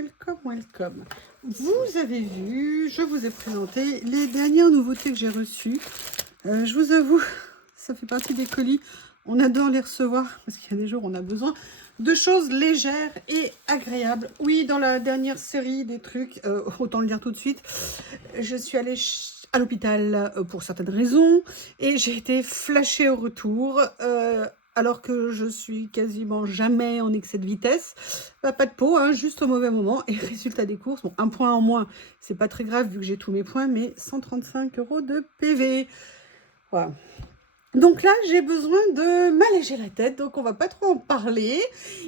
welcome, welcome. Vous avez vu, je vous ai présenté les dernières nouveautés que j'ai reçues. Je vous avoue, ça fait partie des colis. On adore les recevoir parce qu'il y a des jours où on a besoin de choses légères et agréables. Oui, dans la dernière série des trucs, autant le dire tout de suite, je suis allée à l'hôpital pour certaines raisons et j'ai été flashée au retour. Alors que je suis quasiment jamais en excès de vitesse, pas de peau, hein, juste au mauvais moment. Et résultat des courses, bon, un point en moins, c'est pas très grave vu que j'ai tous mes points, mais 135 € de PV. Voilà. Donc là, j'ai besoin de m'alléger la tête, donc on va pas trop en parler.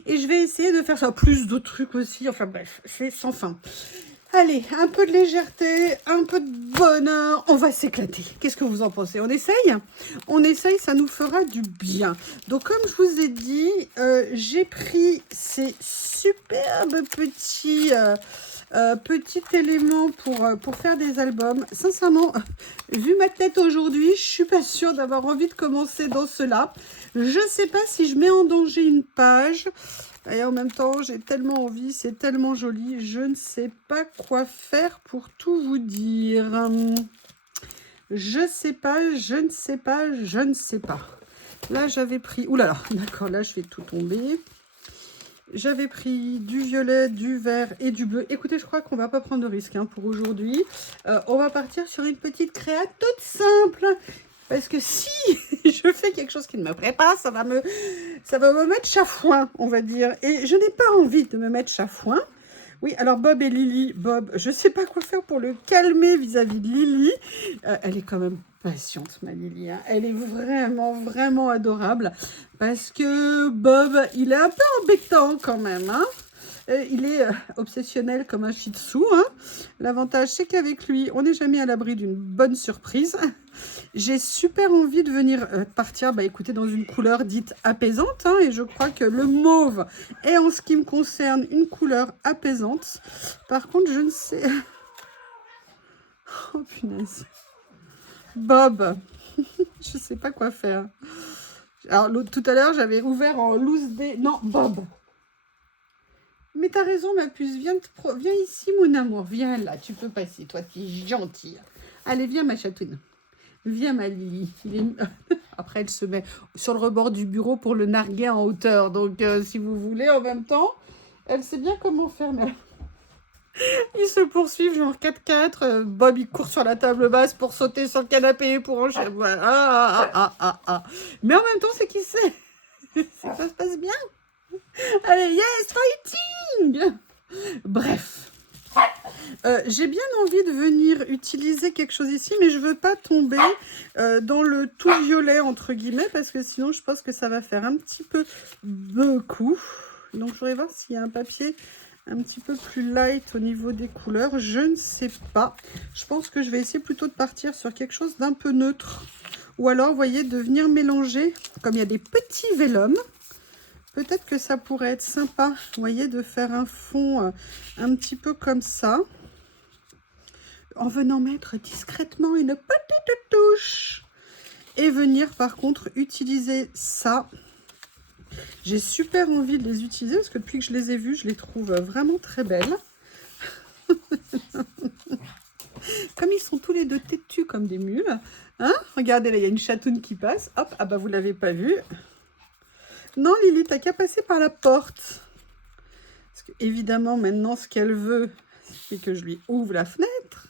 Et je vais essayer de faire ça, plus d'autres trucs aussi, enfin bref, c'est sans fin. Allez, un peu de légèreté, un peu de bonheur, on va s'éclater. Qu'est-ce que vous en pensez? On essaye? On essaye, ça nous fera du bien. Donc comme je vous ai dit, j'ai pris ces superbes petits éléments pour faire des albums. Sincèrement, vu ma tête aujourd'hui, je suis pas sûre d'avoir envie de commencer dans cela. Je sais pas si je mets en danger une page. Et en même temps, j'ai tellement envie, c'est tellement joli, je ne sais pas quoi faire pour tout vous dire. Je sais pas, je ne sais pas, je ne sais pas. Là, j'avais pris... Ouh là là, d'accord, là, je vais tout tomber. J'avais pris du violet, du vert et du bleu. Écoutez, je crois qu'on va pas prendre de risque hein, pour aujourd'hui. On va partir sur une petite créa toute simple. Parce que si je fais quelque chose qui ne me plaît pas, ça va me mettre chafouin, on va dire. Et je n'ai pas envie de me mettre chafouin. Oui, alors Bob et Lily. Bob, je ne sais pas quoi faire pour le calmer vis-à-vis de Lily. Elle est quand même patiente, ma Lily. Hein. Elle est vraiment, vraiment adorable. Parce que Bob, il est un peu embêtant quand même. Hein. Il est obsessionnel comme un shih tzu. Hein. L'avantage, c'est qu'avec lui, on n'est jamais à l'abri d'une bonne surprise. J'ai super envie de venir partir, écoutez, dans une couleur dite apaisante. Hein, et je crois que le mauve est, en ce qui me concerne, une couleur apaisante. Par contre, je ne sais... Oh, punaise. Bob, je ne sais pas quoi faire. Alors, tout à l'heure, j'avais ouvert en loose day... Non, Bob. Mais t'as raison, ma puce. Viens ici, mon amour. Viens là, tu peux passer. Toi, tu es gentille. Allez, viens, ma chatouine. Viens, ma Lily. Après, elle se met sur le rebord du bureau pour le narguer en hauteur. Donc, si vous voulez, en même temps, elle sait bien comment faire. Mais... Ils se poursuivent, genre 4-4. Bob, il court sur la table basse pour sauter sur le canapé, pour enchaîner. Mais en même temps, c'est qui c'est. Ça se passe bien. Allez, yes, fighting. Bref. J'ai bien envie de venir utiliser quelque chose ici, mais je veux pas tomber dans le tout violet, entre guillemets, parce que sinon, je pense que ça va faire un petit peu beaucoup. Donc, je voudrais voir s'il y a un papier un petit peu plus light au niveau des couleurs. Je ne sais pas. Je pense que je vais essayer plutôt de partir sur quelque chose d'un peu neutre. Ou alors, vous voyez, de venir mélanger, comme il y a des petits vélums. Peut-être que ça pourrait être sympa, vous voyez, de faire un fond un petit peu comme ça. En venant mettre discrètement une petite touche. Et venir, par contre, utiliser ça. J'ai super envie de les utiliser parce que depuis que je les ai vus, je les trouve vraiment très belles. Comme ils sont tous les deux têtus comme des mules. Hein, regardez, là, il y a une chatoune qui passe. Hop, ah bah vous l'avez pas vue. Non, Lily, t'as qu'à passer par la porte. Parce que, évidemment, maintenant, ce qu'elle veut, c'est que je lui ouvre la fenêtre.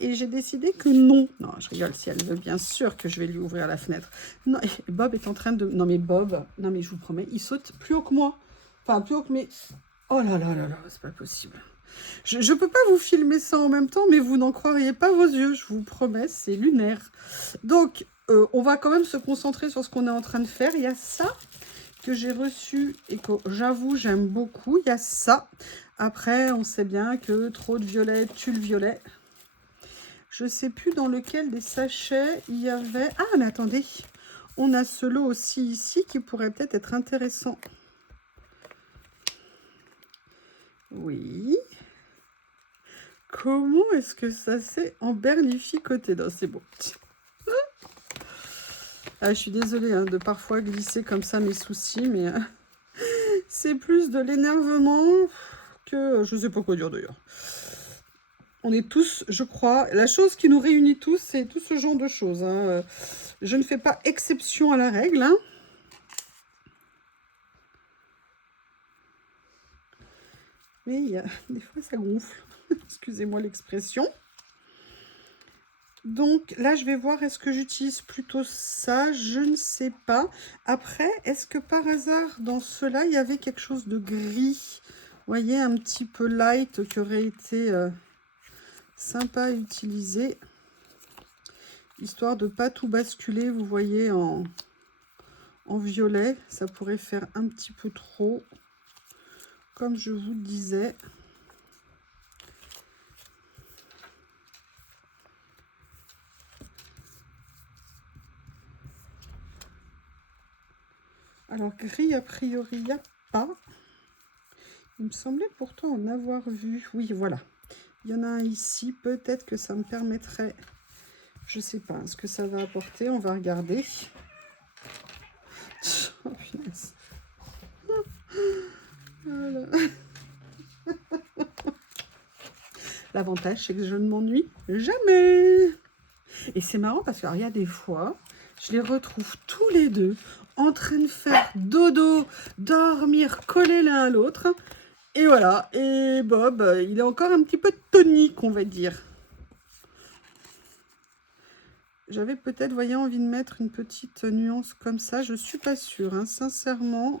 Et j'ai décidé que non. Non, je rigole, si elle veut, bien sûr que je vais lui ouvrir la fenêtre. Non, Bob est en train de... Non, mais Bob, non, mais je vous promets, il saute plus haut que moi. Enfin, plus haut que mes... Oh là là là là, c'est pas possible. Je peux pas vous filmer ça en même temps, mais vous n'en croiriez pas vos yeux, je vous promets, c'est lunaire. Donc, on va quand même se concentrer sur ce qu'on est en train de faire. Il y a ça que j'ai reçu et que j'avoue j'aime beaucoup. Il y a ça. Après, on sait bien que trop de violet tue le violet. Je ne sais plus dans lequel des sachets il y avait... Ah, mais attendez. On a ce lot aussi ici qui pourrait peut-être être intéressant. Oui. Comment est-ce que ça s'est emberlificoté? Non, c'est bon. Ah, je suis désolée hein, de parfois glisser comme ça mes soucis, mais c'est plus de l'énervement que je ne sais pas quoi dire d'ailleurs. On est tous, je crois, la chose qui nous réunit tous, c'est tout ce genre de choses. Hein. Je ne fais pas exception à la règle. Hein. Mais il y a, des fois, ça gonfle. Excusez-moi l'expression. Donc là, je vais voir, est-ce que j'utilise plutôt ça? Je ne sais pas. Après, est-ce que par hasard, dans cela, il y avait quelque chose de gris? Vous voyez, un petit peu light qui aurait été sympa à utiliser. Histoire de ne pas tout basculer, vous voyez, en violet. Ça pourrait faire un petit peu trop, comme je vous le disais. Alors, gris, a priori, il n'y a pas. Il me semblait pourtant en avoir vu. Oui, voilà. Il y en a un ici. Peut-être que ça me permettrait... Je ne sais pas ce que ça va apporter. On va regarder. Oh, punaise. Voilà. L'avantage, c'est que je ne m'ennuie jamais. Et c'est marrant parce qu'il y a des fois, je les retrouve tous les deux en train de faire dodo, dormir, coller l'un à l'autre. Et voilà. Et Bob, il est encore un petit peu tonique, on va dire. J'avais peut-être, voyez, envie de mettre une petite nuance comme ça. Je ne suis pas sûre, hein, sincèrement.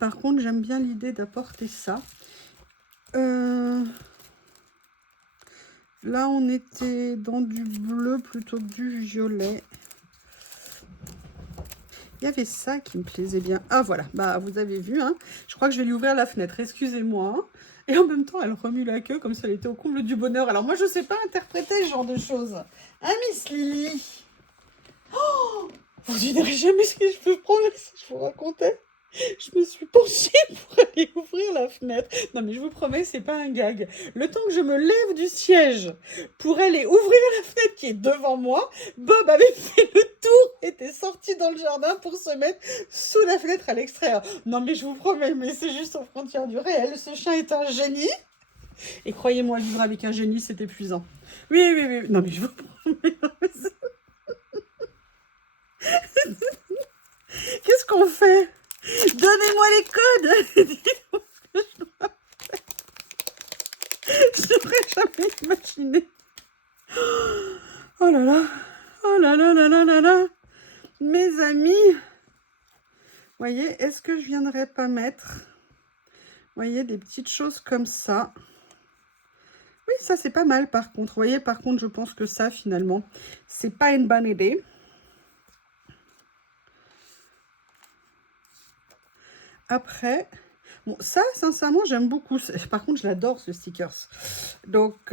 Par contre, j'aime bien l'idée d'apporter ça. Là, on était dans du bleu plutôt que du violet. Il y avait ça qui me plaisait bien. Ah, voilà. Bah, vous avez vu, hein. Je crois que je vais lui ouvrir la fenêtre. Excusez-moi. Et en même temps, elle remue la queue comme si elle était au comble du bonheur. Alors, moi, je ne sais pas interpréter ce genre de choses. Hein, Miss Lily? Oh, vous n'irez jamais ce que je peux prendre si je vous racontais. Je me suis penchée pour aller ouvrir la fenêtre. Non, mais je vous promets, c'est pas un gag. Le temps que je me lève du siège pour aller ouvrir la fenêtre qui est devant moi, Bob avait fait le tour, était sorti dans le jardin pour se mettre sous la fenêtre à l'extérieur. Non, mais je vous promets, mais c'est juste aux frontières du réel. Ce chien est un génie. Et croyez-moi, vivre avec un génie, c'est épuisant. Oui, oui, oui. Non, mais je vous promets. Qu'est-ce qu'on fait? Donnez-moi les codes. Dites-moi ce que je dois faire. Je n'aurais jamais imaginé. Oh là là. Oh là là là là là là. Mes amis. Voyez, est-ce que je viendrais pas mettre, voyez, des petites choses comme ça? Oui, ça c'est pas mal par contre. Voyez, par contre, je pense que ça, finalement, c'est pas une bonne idée. Après, bon, ça, sincèrement, j'aime beaucoup. Par contre, je l'adore, ce stickers. Donc,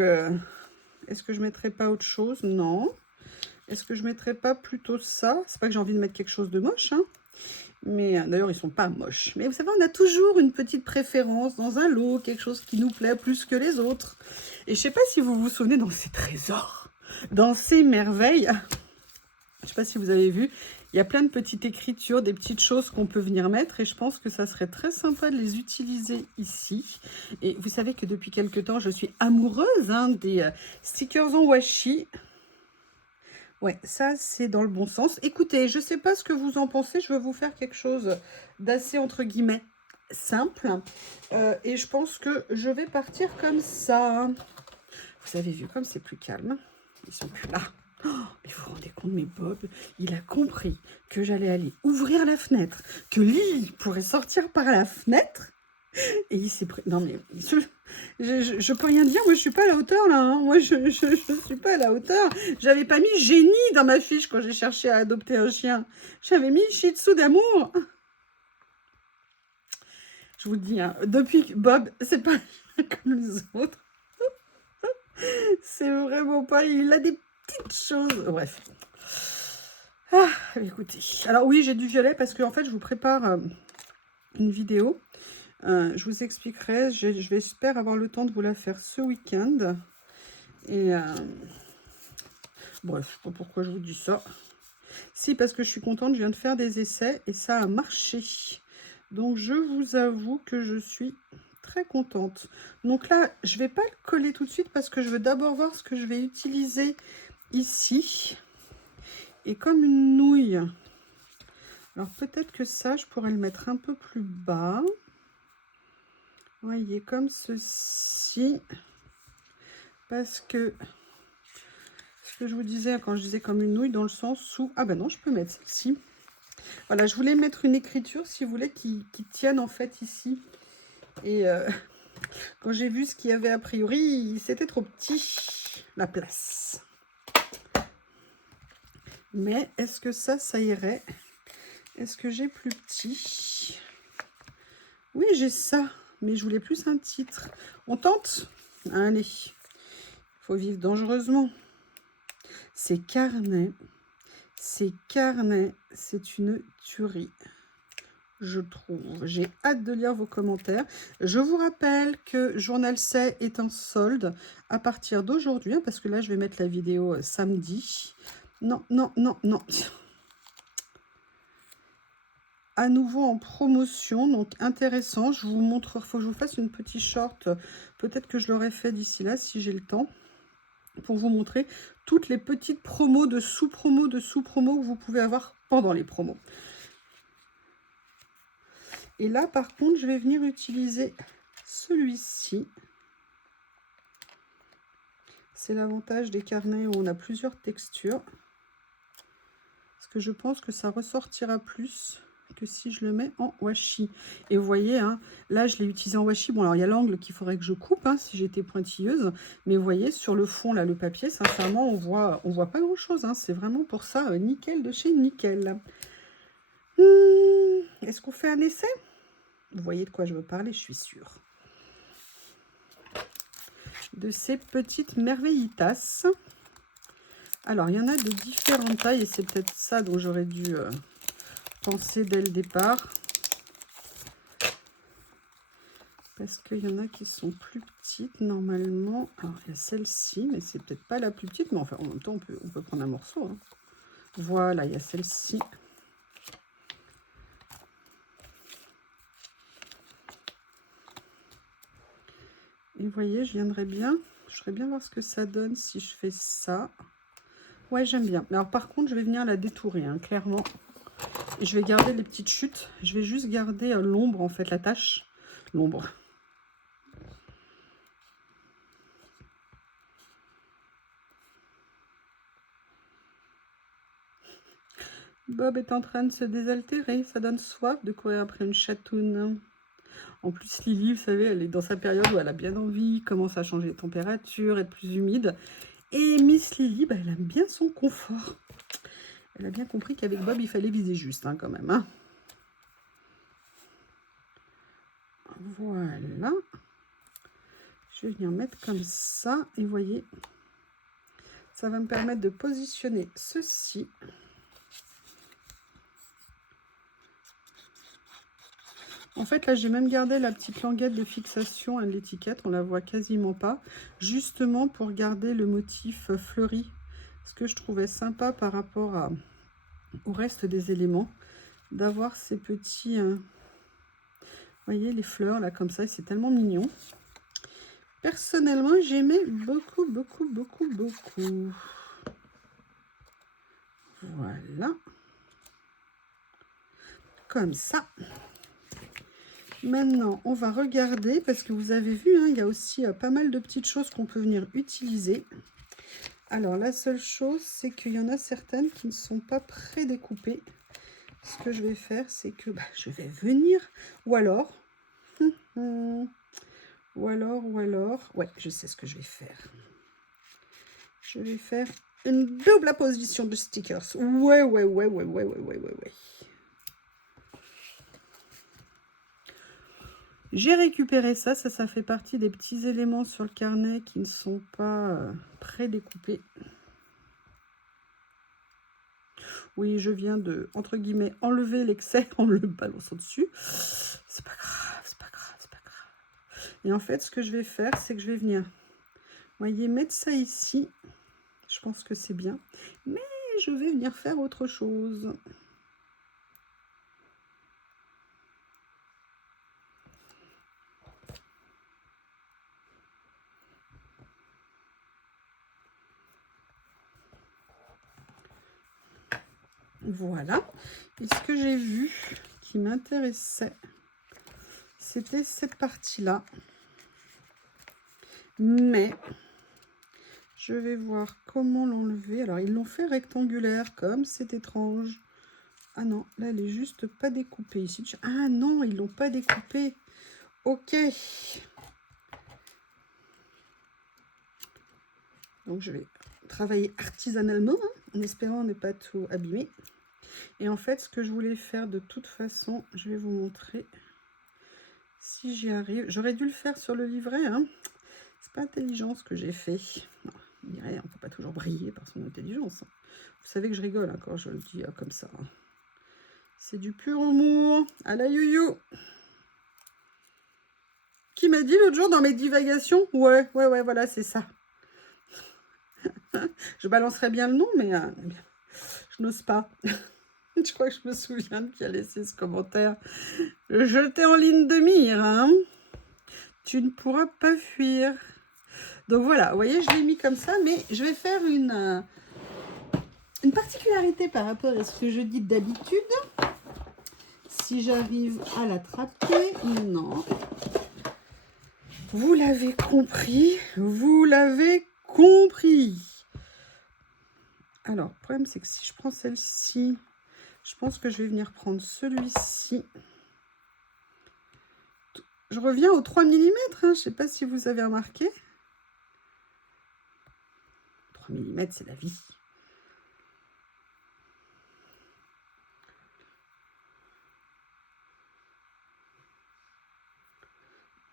est-ce que je mettrais pas autre chose? Non. Est-ce que je mettrais pas plutôt ça? C'est pas que j'ai envie de mettre quelque chose de moche, hein. Mais d'ailleurs, ils sont pas moches. Mais vous savez, on a toujours une petite préférence dans un lot, quelque chose qui nous plaît plus que les autres. Et je sais pas si vous vous souvenez, dans ces trésors, dans ces merveilles, je sais pas si vous avez vu, il y a plein de petites écritures, des petites choses qu'on peut venir mettre. Et je pense que ça serait très sympa de les utiliser ici. Et vous savez que depuis quelques temps, je suis amoureuse des stickers en washi. Ouais, ça, c'est dans le bon sens. Écoutez, je ne sais pas ce que vous en pensez. Je vais vous faire quelque chose d'assez, entre guillemets, simple. Et je pense que je vais partir comme ça. Vous avez vu comme c'est plus calme. Ils sont plus là. Oh, mais vous vous rendez compte, mais Bob, il a compris que j'allais aller ouvrir la fenêtre, que Lily pourrait sortir par la fenêtre. Et il s'est pris... Non, mais je peux rien dire. Moi, je suis pas à la hauteur, là. Hein. Moi, je suis pas à la hauteur. J'avais pas mis génie dans ma fiche quand j'ai cherché à adopter un chien. J'avais mis Shih Tzu d'amour. Je vous le dis, hein, depuis que Bob, c'est pas comme les autres. C'est vraiment pas... Il a des petites choses. Bref. Ah, écoutez. Alors oui, j'ai du violet parce que, en fait, je vous prépare une vidéo. Je vous expliquerai, je vais j'espère avoir le temps de vous la faire ce week-end. Et bref, je sais pas pourquoi je vous dis ça. Si, parce que je suis contente, je viens de faire des essais et ça a marché. Donc, je vous avoue que je suis très contente. Donc là, je vais pas le coller tout de suite parce que je veux d'abord voir ce que je vais utiliser ici. Et comme une nouille, alors peut-être que ça, je pourrais le mettre un peu plus bas. Vous voyez, comme ceci. Parce que ce que je vous disais quand je disais comme une nouille, dans le sens où... Ah ben non, je peux mettre celle-ci. Voilà, je voulais mettre une écriture, si vous voulez, qui tienne en fait ici. Et quand j'ai vu ce qu'il y avait a priori, c'était trop petit, la place. Mais est-ce que ça irait? Est-ce que j'ai plus petit? Oui, j'ai ça, mais je voulais plus un titre. On tente? Allez, il faut vivre dangereusement. C'est carnet. C'est carnet. C'est une tuerie, je trouve. J'ai hâte de lire vos commentaires. Je vous rappelle que Journal C est en solde à partir d'aujourd'hui, parce que là, je vais mettre la vidéo samedi. Non, non, non, non. À nouveau en promotion, donc intéressant. Je vous montre, il faut que je vous fasse une petite short. Peut-être que je l'aurai fait d'ici là, si j'ai le temps, pour vous montrer toutes les petites promos de sous-promos que vous pouvez avoir pendant les promos. Et là, par contre, je vais venir utiliser celui-ci. C'est l'avantage des carnets où on a plusieurs textures. Parce que je pense que ça ressortira plus que si je le mets en washi. Et vous voyez, hein, là, je l'ai utilisé en washi. Bon, alors, il y a l'angle qu'il faudrait que je coupe, hein, si j'étais pointilleuse. Mais vous voyez, sur le fond, là, le papier, sincèrement, on voit pas grand-chose. Hein. C'est vraiment pour ça, nickel de chez nickel. Est-ce qu'on fait un essai? Vous voyez de quoi je veux parler, je suis sûre. De ces petites merveillitas. Alors, il y en a de différentes tailles et c'est peut-être ça dont j'aurais dû penser dès le départ. Parce qu'il y en a qui sont plus petites normalement. Alors, il y a celle-ci, mais c'est peut-être pas la plus petite. Mais enfin, en même temps, on peut prendre un morceau. Hein. Voilà, il y a celle-ci. Et vous voyez, je ferais bien voir ce que ça donne si je fais ça. Ouais, j'aime bien. Alors, par contre, je vais venir la détourer, hein, clairement. Et je vais garder les petites chutes. Je vais juste garder l'ombre, en fait, la tache. L'ombre. Bob est en train de se désaltérer. Ça donne soif de courir après une chatoune. En plus, Lily, vous savez, elle est dans sa période où elle a bien envie, commence à changer les températures, être plus humide. Et Miss Lily, bah, elle aime bien son confort. Elle a bien compris qu'avec Bob, il fallait viser juste, hein, quand même. Hein. Voilà. Je vais venir mettre comme ça. Et vous voyez, ça va me permettre de positionner ceci. En fait, là, j'ai même gardé la petite languette de fixation à l'étiquette. On la voit quasiment pas. Justement pour garder le motif fleuri. Ce que je trouvais sympa par rapport au reste des éléments. D'avoir ces petits... vous voyez, les fleurs, là, comme ça. C'est tellement mignon. Personnellement, j'aimais beaucoup, beaucoup, beaucoup, beaucoup. Voilà. Comme ça. Maintenant, on va regarder, parce que vous avez vu, hein, il y a aussi pas mal de petites choses qu'on peut venir utiliser. Alors, la seule chose, c'est qu'il y en a certaines qui ne sont pas prédécoupées. Ce que je vais faire, c'est que je vais venir, ou alors, ouais, je sais ce que je vais faire. Je vais faire une double apposition de stickers. Ouais. J'ai récupéré ça fait partie des petits éléments sur le carnet qui ne sont pas prédécoupés. Oui, je viens de, entre guillemets, enlever l'excès en le balançant dessus. C'est pas grave, c'est pas grave, c'est pas grave. Et en fait, ce que je vais faire, c'est que je vais venir, vous voyez, mettre ça ici. Je pense que c'est bien. Mais je vais venir faire autre chose. Voilà. Et ce que j'ai vu qui m'intéressait, c'était cette partie-là. Mais je vais voir comment l'enlever. Alors, ils l'ont fait rectangulaire, comme c'est étrange. Ah non, là, elle est juste pas découpée ici. Ah non, ils l'ont pas découpée. Ok. Donc, je vais travailler artisanalement, hein, en espérant ne pas tout abîmer. Et en fait, ce que je voulais faire de toute façon, je vais vous montrer si j'y arrive. J'aurais dû le faire sur le livret, hein. C'est pas intelligent ce que j'ai fait. Non, on dirait, on ne peut pas toujours briller par son intelligence. Vous savez que je rigole hein, quand je le dis comme ça. C'est du pur humour. À la you-you. Qui m'a dit l'autre jour dans mes divagations? Ouais, voilà, c'est ça. Je balancerai bien le nom, mais je n'ose pas. Je crois que je me souviens de qui a laissé ce commentaire. Je t'ai en ligne de mire, hein. Tu ne pourras pas fuir. Donc voilà, vous voyez, je l'ai mis comme ça, mais je vais faire une particularité par rapport à ce que je dis d'habitude. Si j'arrive à l'attraper, non. Vous l'avez compris, vous l'avez compris. Alors, le problème, c'est que si je prends celle-ci, je pense que je vais venir prendre celui-ci. Je reviens aux 3 mm, hein, je ne sais pas si vous avez remarqué. 3 mm, c'est la vie.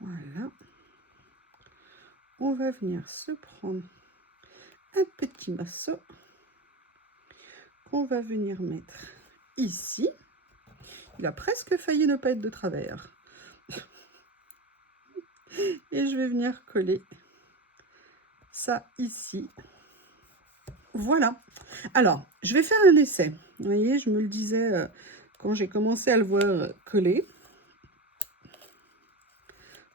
Voilà. On va venir se prendre un petit morceau qu'on va venir mettre ici. Il a presque failli ne pas être de travers. Et je vais venir coller ça ici. Voilà. Alors, je vais faire un essai. Vous voyez, je me le disais quand j'ai commencé à le voir coller.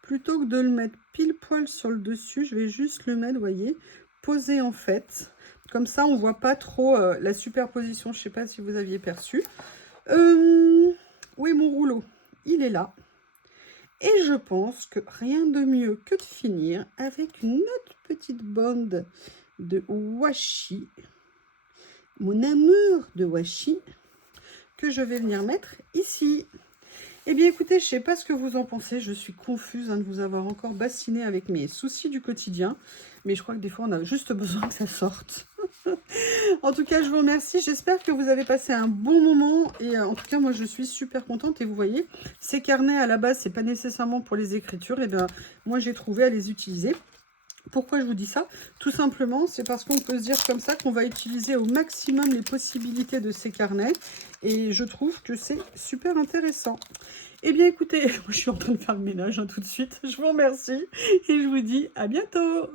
Plutôt que de le mettre pile poil sur le dessus, je vais juste le mettre, vous voyez, posé en fait. Comme ça, on ne voit pas trop la superposition. Je ne sais pas si vous aviez perçu. Où est mon rouleau? Il est là. Et je pense que rien de mieux que de finir avec une autre petite bande de washi. Mon amour de washi que je vais venir mettre ici. Eh bien, écoutez, je ne sais pas ce que vous en pensez. Je suis confuse de vous avoir encore bassiné avec mes soucis du quotidien. Mais je crois que des fois, on a juste besoin que ça sorte. En tout cas, je vous remercie. J'espère que vous avez passé un bon moment. Et en tout cas, moi, je suis super contente. Et vous voyez, ces carnets, à la base, ce n'est pas nécessairement pour les écritures. Et bien, moi, j'ai trouvé à les utiliser. Pourquoi je vous dis ça? Tout simplement, c'est parce qu'on peut se dire comme ça qu'on va utiliser au maximum les possibilités de ces carnets. Et je trouve que c'est super intéressant. Eh bien, écoutez, moi, je suis en train de faire le ménage tout de suite. Je vous remercie et je vous dis à bientôt.